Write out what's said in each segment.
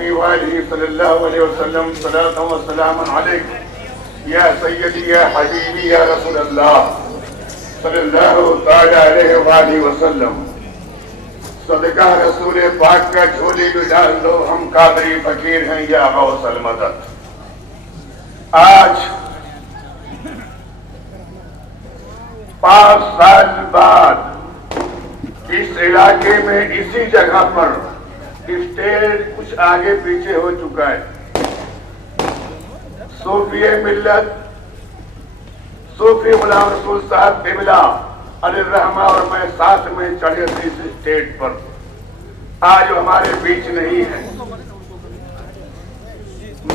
وصحبه وآله صلى الله عليه وسلم صلاة وسلام عليك يا سيدي يا حبيبي يا رسول الله صلی اللہ تعالی علیہ وآلہ وسلم. صدقہ رسول پاک کا جھولی بھی ڈال دو، ہم قادری فقیر ہیں یا غوث المدد. آج 5 سال بعد اس علاقے میں اسی جگہ پر اسٹیج کچھ آگے پیچھے ہو چکا ہے. صوفی ملت صوفی غلام رسول صاحب قبلہ علیہ الرحمہ اور میں ساتھ میں چڑھے تھے اس اسٹیج پر. آج ہمارے بیچ نہیں ہے،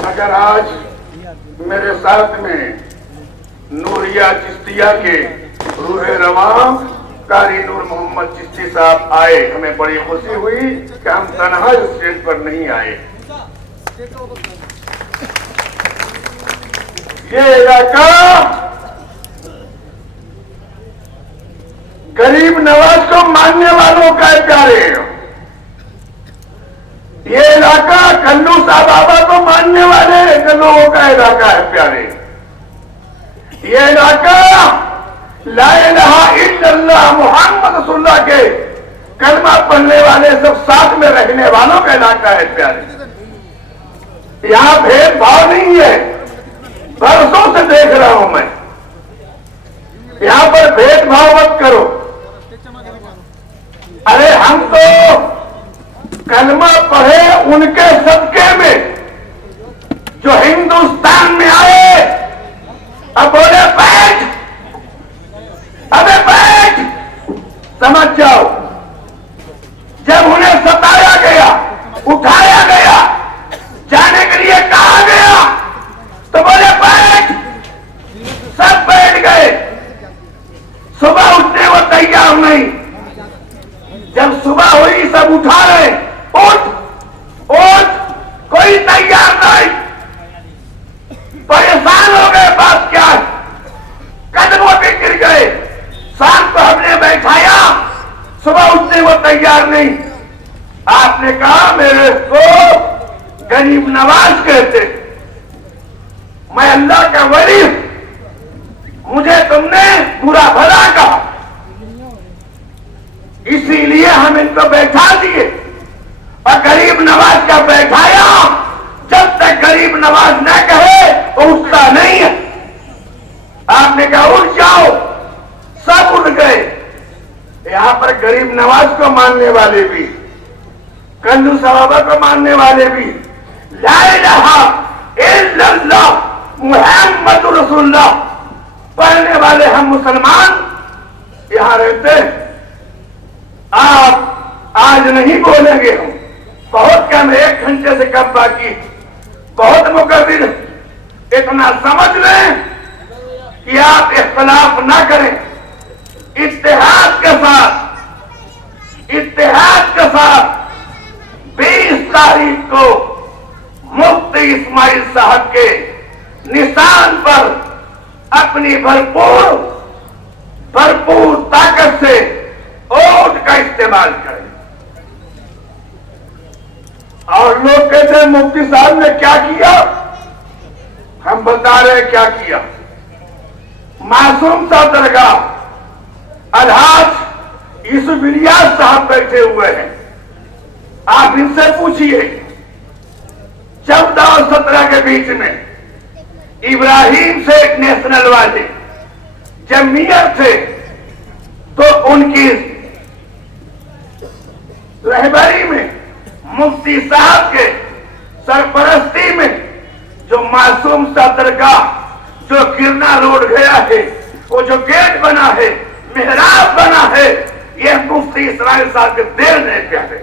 مگر آج میرے ساتھ میں نوریہ چشتیہ کے روح رواں قاری نور محمد چشتی صاحب آئے. ہمیں بڑی خوشی ہوئی کہ ہم تنہا اسٹیج پر نہیں آئے. یہ علاقہ غریب نواز کو ماننے والوں کا ہے پیارے. یہ علاقہ کلو صاحب بابا کو ماننے والے لوگوں کا علاقہ ہے پیارے. یہ علاقہ لا الہ الا اللہ محمد رسول اللہ کے کلمہ پڑھنے والے سب ساتھ میں رہنے والوں کا علاقہ ہے پیارے. یہاں بھید بھاؤ نہیں ہے، برسوں سے دیکھ رہا ہوں میں. یہاں پر بھید بھاؤ مت کرو. ارے ہم تو کلمہ پڑھے ان کے صدقے میں جو ہندوستان میں آئے. اب بولے بیٹھ، ابے بیٹھ، سمجھ جاؤ. جب انہیں ستایا گیا، اٹھایا گیا، جانے کے لیے کہا گیا تو بولے بیٹھ، سب بیٹھ گئے. صبح اٹھنے وہ تیار نہیں. جب صبح ہوئی سب اٹھا رہے، اٹھ اٹھ، کوئی تیار نہیں. پریشان ہو گئے، بات کیا ہے، قدموں پہ گر گئے. شام کو ہم نے بیٹھایا، صبح اٹھنے وہ تیار نہیں. آپ نے کہا میرے کو غریب نواز کہتے، میں اللہ کا ولی، مجھے تم نے برا بھلا کہا، اسی لیے ہم ان کو بیٹھا دیے اور غریب نواز کا بیٹھایا. جب تک غریب نواز نہ کہے وہ اٹھتا نہیں ہے. آپ نے کہا اٹھ جاؤ، سب اٹھ گئے. یہاں پر غریب نواز کو ماننے والے بھی، کلو صحابہ کو ماننے والے بھی، لا الہ الا اللہ محمد رسول اللہ پڑھنے والے ہم مسلمان یہاں رہتے ہیں. آپ آج نہیں بولیں گے، ہم بہت کم، 1 گھنٹے سے کم باقی. بہت مقرر اتنا سمجھ لیں کہ آپ اختلاف نہ کریں. اتحاد کے ساتھ 20 تاریخ کو مفتی اسماعیل صاحب کے نشان پر اپنی بھرپور طاقت سے ووٹ کا استعمال کریں. اور لوگ کہتے ہیں مفتی صاحب نے کیا کیا، ہم بتا رہے کیا کیا. معصوم صاحب درگاہ الحاج یوسف الیاس صاحب بیٹھے ہوئے ہیں. آپ ان سے پوچھئے 14 اور 17 کے بیچ میں ابراہیم سے ایک نیشنل والے جب میئر تھے تو ان کی رہبری میں مفتی صاحب کے سرپرستی میں جو معصوم صاحب درگاہ جو کرنا روڈ گیا ہے، وہ جو گیٹ بنا ہے، محراب بنا ہے، یہ مفتی اسماعیل صاحب کے دیر نے کیا ہے.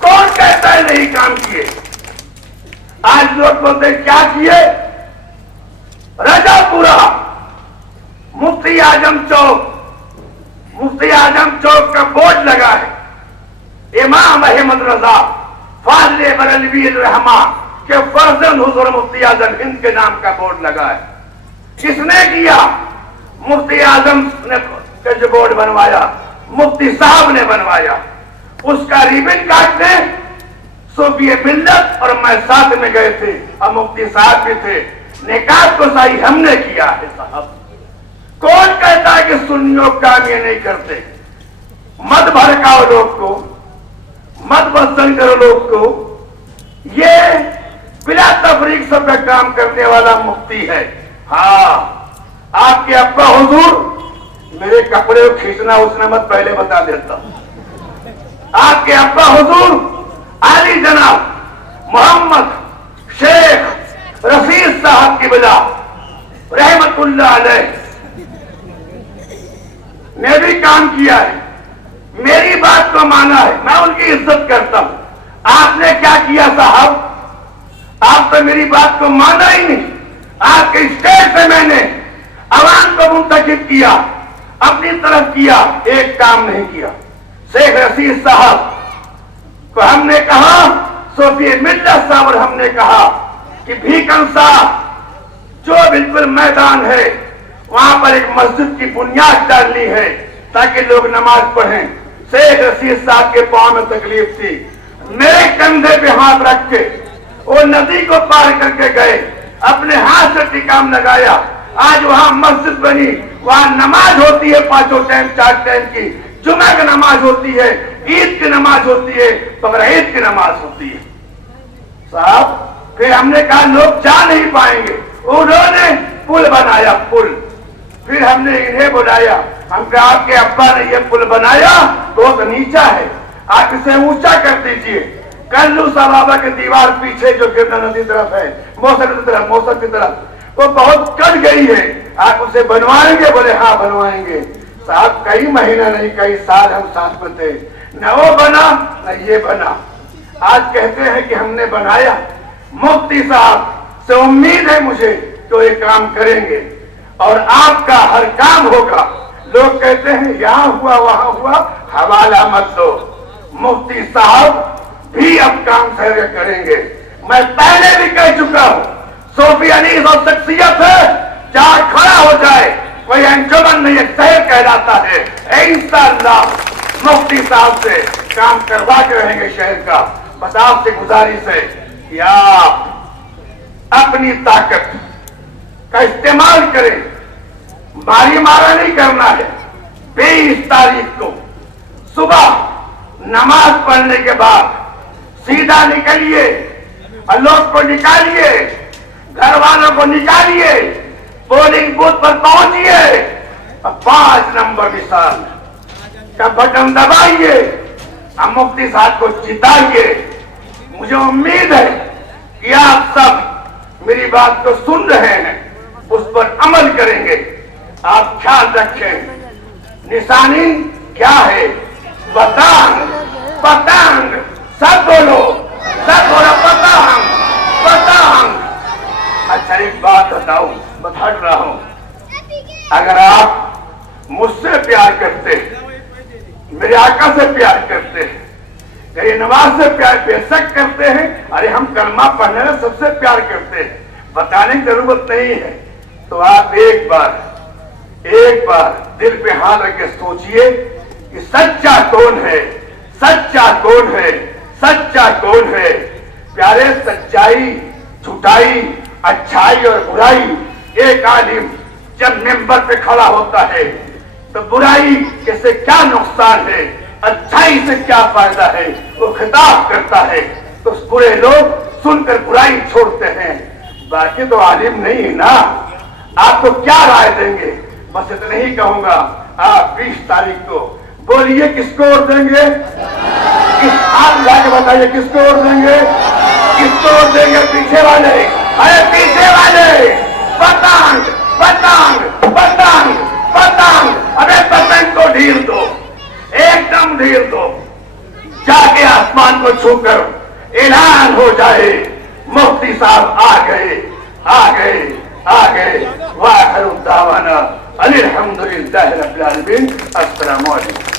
کون کہتا ہے نہیں کام کیے؟ آج لوگ بولتے کیا کیے. رجا پورا مفتی اعظم چوک کا بورڈ لگا ہے. امام احمد رضا فاضل بریلوی الرحمہ کے فرزند حضور مفتی اعظم ہند کے نام کا بورڈ لگا ہے. کس نے کیا؟ مفتی اعظم نے جو بورڈ بنوایا، مفتی صاحب نے بنوایا. اس کا ریبن کاٹنے सूफी मिल्लत और मैं साथ में गए थे और मुफ्ती साहब भी थे। निकाह को सही हमने किया है साहब। कौन कहता है कि सुन्नियों काम ये नहीं करते? मत भड़काओ लोग को, मत बदसन करो लोग को। ये बिला तफरीक सब का काम करने वाला मुफ्ती है। हाँ, आपके अब्बा हुजूर, मेरे कपड़े को खींचना उसने मत पहले बता देता। आपके अब्बा हुजूर आली जनाब मोहम्मद शेख रशीद साहब की बिला रहमतुल्लाह अलैह ने भी काम किया है, मेरी बात को माना है, मैं उनकी इज्जत करता हूं। आपने क्या किया साहब? आप तो मेरी बात को माना ही नहीं। आपके स्टेज से मैंने अवाम को मुंतखब किया, अपनी तरफ किया, एक काम नहीं किया। शेख रशीद साहब को हमने कहा, सूफी मिल्लत साहब और हमने कहा कि भीकन साहब जो बिल्कुल मैदान है वहां पर एक मस्जिद की बुनियाद डालनी है ताकि लोग नमाज पढ़ें। शेख रशीद साहब के पांव में तकलीफ थी, मेरे कंधे पे हाथ रख के वो नदी को पार करके गए, अपने हाथ से टिकाम लगाया। आज वहां मस्जिद बनी, वहां नमाज होती है 5 टाइम 4 टाइम की, जुमे की नमाज होती है, ईद की नमाज होती है, बकरीद की नमाज होती है साहब। फिर हमने कहा लोग जा नहीं पाएंगे, उन्होंने पुल बनाया, पुल। फिर हमने इन्हें बुलाया, हम कहा आपके अब्बा ने ये पुल बनाया बहुत नीचा है, आप इसे ऊंचा कर दीजिए। कल्लू साहबा की दीवार पीछे जो गिरना नदी तरफ है, मौसम की तरफ, वो बहुत कट गई है, आप उसे बनवाएंगे? बोले हाँ बनवाएंगे। साहब कई महीना नहीं कई साल हम साथ में थे, न वो बना न ये बना। आज कहते हैं कि हमने बनाया। मुफ्ती साहब से उम्मीद है मुझे तो ये काम करेंगे और आपका हर काम होगा। लोग कहते हैं यहाँ हुआ वहां हुआ, हवाला मत दो। मुफ्ती साहब भी अब काम सही करेंगे। मैं पहले भी कह चुका हूँ, सूफी अनीस और शख्सियत है, चाहे खड़ा हो जाए, कोई अंजुमन नहीं, एक शहर कहलाता है। इंशाअल्लाह मुफ्ती साहब से काम करवा के रहेंगे शहर का। बस आपसे गुजारिश है कि आप अपनी ताकत का इस्तेमाल करें, मारी मारा नहीं करना है। 20 तारीख को सुबह नमाज पढ़ने के बाद सीधा निकलिए और लोग को निकालिए, घर वालों को निकालिए, पोलिंग बूथ पर पहुंचिए और 5 नंबर निशान का बटन दबाइए और मुफ्ती साहब को जिताइए। मुझे उम्मीद है कि आप सब मेरी बात को सुन रहे हैं, उस पर अमल करेंगे। आप ख्याल रखें, निशानी क्या है? पतंग, पतंग, सब बोलो पतंग, पतंग। अच्छा एक बात बताऊं, बता रहा हूं, अगर आप मुझसे प्यार करते हैं, मेरे आका से प्यार करते हैं, मेरी नमाज से प्यार बेशक करते हैं, अरे हम कलमा पढ़ने में सबसे प्यार करते हैं, बताने की जरूरत नहीं है, तो आप एक बार दिल पे हाथ रख के सोचिए कि सच्चा कौन है, सच्चा कौन है, सच्चा कौन है। प्यारे, सच्चाई, झूठाई, अच्छाई और बुराई, एक आलिम जब मिंबर पे खड़ा होता है तो बुराई से क्या नुकसान है, अच्छाई से क्या फायदा है, वो खिताब करता है, तो बुरे लोग सुनकर बुराई छोड़ते हैं। बाकी तो आलिम नहीं है ना। आपको क्या राय देंगे? बस इतना ही कहूंगा, आप 20 तारीख को बोलिए किसको वोट देंगे? किस हाथ लाके बताइए किसको वोट देंगे? किसको वोट देंगे? पीछे वाले, अरे पीछे वाले, पतंग, पतंग, पतंग, पतंग, अरे पतंग को ढील दो, एकदम ढील दो, जाके आसमान को छूकर ऐलान हो जाए मुफ्ती साहब आ गए, आ गए, आ गए। वाखिर दावाना अनिल हम्दुलिल्लाहि रब्बिल आलमीन। अस्सलामु अलैकुम।